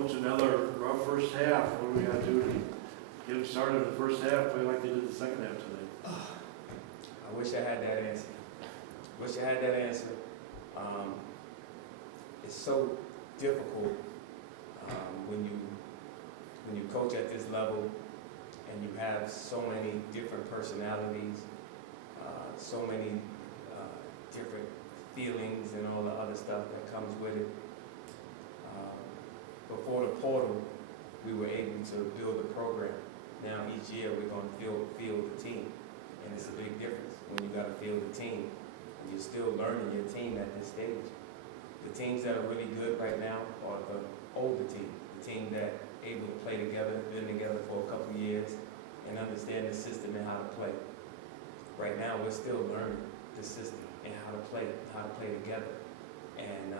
Coach, another rough first half. What do we got to do to get them started in the first half, play like they did the second half today? I wish I had that answer. Wish I had that answer. It's so difficult when you coach at this level and you have so many different personalities, so many different feelings and all the other stuff that comes with it. Before the portal, we were able to build a program. Now each year we're going to field the team, and it's a big difference when you got to field the team. And you're still learning your team at this stage. The teams that are really good right now are the older team, the team that able to play together, been together for a couple of years, and understand the system and how to play. Right now, we're still learning the system and how to play together, and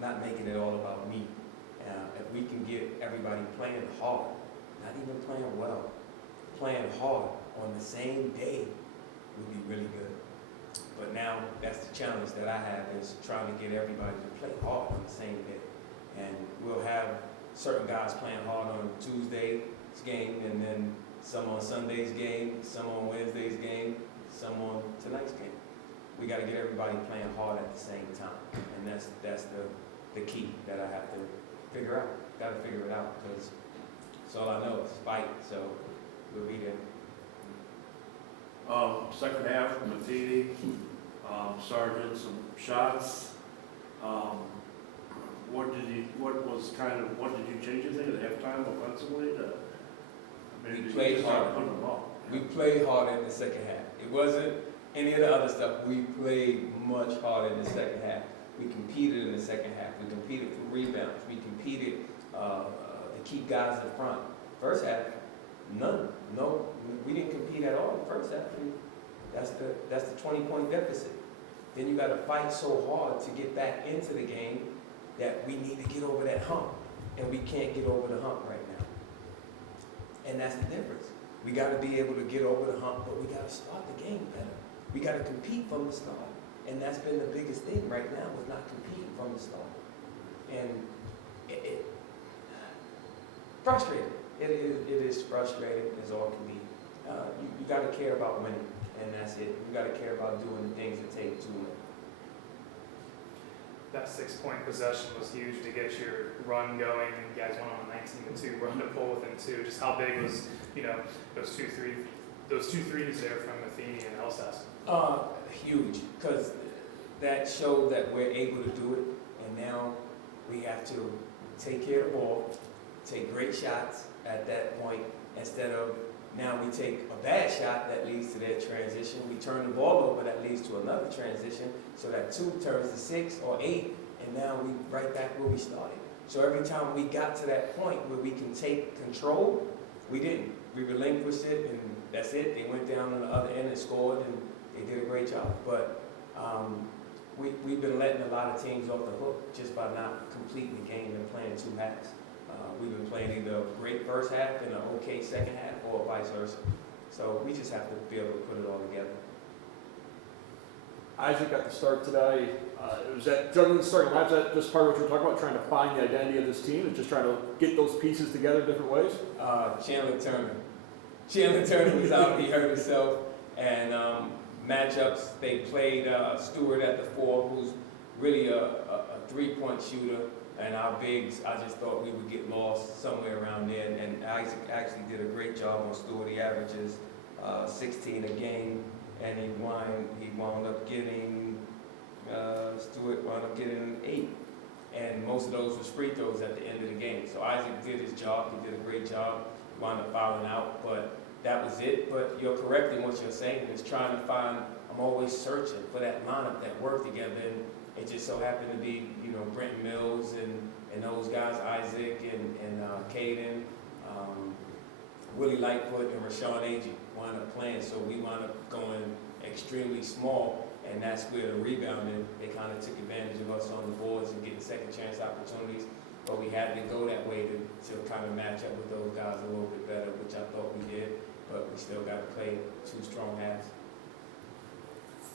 not making it all about me. If we can get everybody playing hard, not even playing well, playing hard on the same day would be really good. But now that's the challenge that I have, is trying to get everybody to play hard on the same day. And we'll have certain guys playing hard on Tuesday's game, and then some on Sunday's game, some on Wednesday's game, some on tonight's game. We got to get everybody playing hard at the same time, and that's the key that I have to figure out. Got to figure it out, because that's all I know is fight. So we'll be there. Second half, Matheny, Sargent, some shots. What did you change anything at halftime offensively? We played hard. We played hard in the second half. It wasn't any of the other stuff. We played much harder in the second half. We competed in the second half. We competed for rebounds. We competed to keep guys in front. First half, none. No, we didn't compete at all in the first half. That's the 20-point deficit. Then you got to fight so hard to get back into the game that we need to get over that hump, and we can't get over the hump right now. And that's the difference. We got to be able to get over the hump, but we got to start the game better. We got to compete from the start, and that's been the biggest thing right now, was not competing from the start. And it frustrating. It is frustrating as all can be. You got to care about winning, and that's it. You got to care about doing the things it takes to win. That 6-point possession was huge to get your run going, and you guys went on a 19-2 run to pull within 2. Just how big was, those two threes there from Matheny and Elsas? Huge, because that showed that we're able to do it, and now we have to take care of the ball, take great shots at that point, instead of now we take a bad shot that leads to that transition. We turn the ball over, that leads to another transition, so that 2 turns to 6 or 8, and now we right back where we started. So every time we got to that point where we can take control, we didn't. We relinquished it, and that's it. They went down on the other end and scored, and they did a great job. But we've been letting a lot of teams off the hook just by not completing the game and playing 2 halves. We've been playing either a great first half and an okay second half, or vice versa. So we just have to be able to put it all together. Isaac got the start today. Was that juggling the starting lineup? Is that just part of what you're talking about, trying to find the identity of this team and just trying to get those pieces together in different ways? Chandler Turner was out. He hurt himself. And matchups, they played Stewart at the 4, who's really a 3-point shooter. And our bigs, I just thought we would get lost somewhere around there. And Isaac actually did a great job on Stewart. He averages 16 a game, and he wound up getting, Stewart wound up getting 8. And most of those were free throws at the end of the game. So Isaac did his job. He did a great job. He wound up fouling out, but that was it. But you're correct in what you're saying, is trying to find, I'm always searching for that lineup that worked together. And it just so happened to be, Brenton Mills and those guys, Isaac and Caden, Willie Lightfoot and Rashawn Agee wound up playing. So we wound up going extremely small, and that's where the rebounding, they kind of took advantage of us on the boards and getting second chance opportunities. But we had to go that way to kind of match up with those guys a little bit better, which I thought we did. But we still got to play 2 strong halves.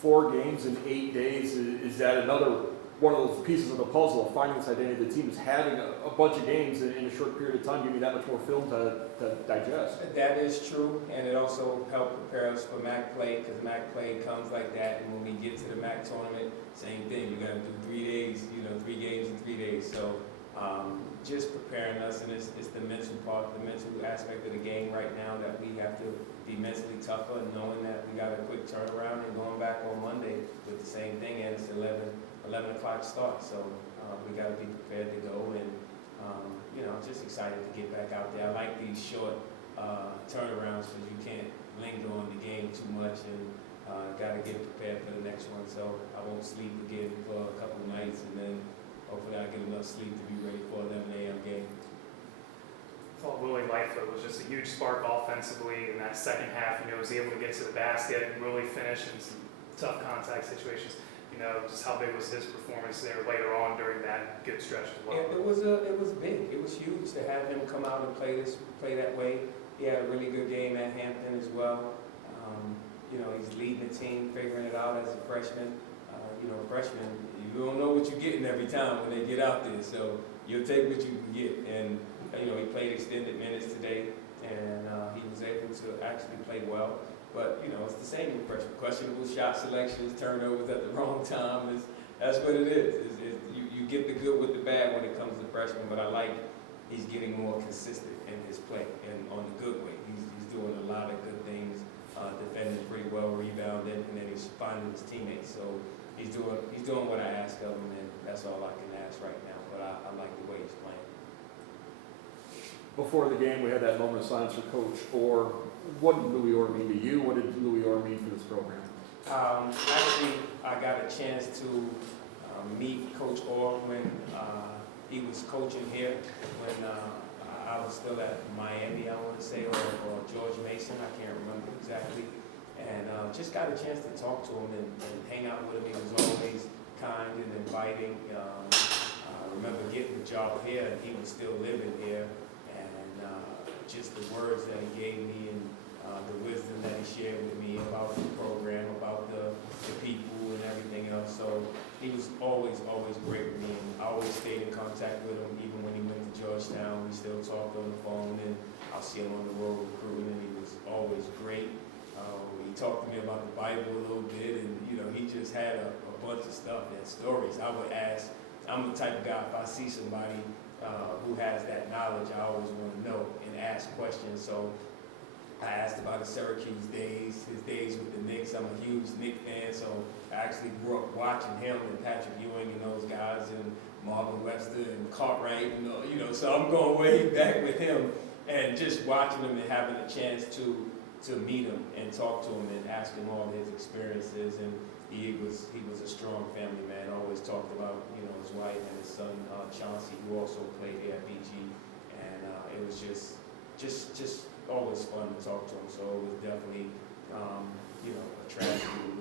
4 games in 8 days. Is that another one of those pieces of the puzzle of finding this identity of the team is having a bunch of games in a short period of time, giving you that much more film to digest. That is true, and it also helped prepare us for MAC play, because MAC play comes like that, and when we get to the MAC tournament, same thing, you gotta do 3 days, 3 games in 3 days, so just preparing us, and it's the mental part, the mental aspect of the game right now that we have to be mentally tougher, and knowing that we got a quick turnaround and going back on Monday with the same thing, and it's 11 o'clock start, so we got to be prepared to go, and just excited to get back out there. I like these short turnarounds because you can't linger on the game too much, and got to get prepared for the next one, so I won't sleep again for a couple of nights, and then hopefully I get enough sleep to be ready for 11 a.m. game. I thought Willie Lightfoot was just a huge spark offensively in that second half. Was able to get to the basket and really finish in some tough contact situations. Just how big was his performance there later on during that good stretch as well? It was big. It was huge to have him come out and play that way. He had a really good game at Hampton as well. He's leading the team, figuring it out as a freshman. Freshmen, you don't know what you're getting every time when they get out there, so you'll take what you can get. And he played extended minutes today, and he was able to actually play well. But it's the same with freshmen. Questionable shot selections, turnovers at the wrong time. That's what it is. You get the good with the bad when it comes to freshmen. But I like he's getting more consistent in his play and on the good way. He's doing a lot of good things, defending pretty well, rebounding, and then he's finding his teammates. So he's doing what I ask of him, and that's all I can ask right now. But I like the way he's playing. Before the game, we had that moment of silence for Coach Orr. What did Louis Orr mean to you? What did Louis Orr mean for this program? Actually, I got a chance to meet Coach Orr when he was coaching here, when I was still at Miami, I want to say, or George Mason, I can't remember exactly. And just got a chance to talk to him and hang out with him. He was always kind and inviting. I remember getting the job here, and he was still living here. Just the words that he gave me and the wisdom that he shared with me about the program, about the people and everything else. So he was always great with me, and I always stayed in contact with him. Even when he went to Georgetown, we still talked on the phone, and I'll see him on the road recruiting, and he was always great. He talked to me about the Bible a little bit, and he just had a bunch of stuff and stories. I would ask. I'm the type of guy, if I see somebody who has that knowledge, I always want to know and ask questions. So I asked about his Syracuse days, his days with the Knicks. I'm a huge Knicks fan, so I actually grew up watching him and Patrick Ewing and those guys, and Marvin Webster and Cartwright, so I'm going way back with him, and just watching him and having a chance to meet him and talk to him and ask him all his experiences. And he was a strong family man. Always talked about his wife and his son Chauncey, who also played here at BG, and it was just always fun to talk to him. So it was definitely a tragedy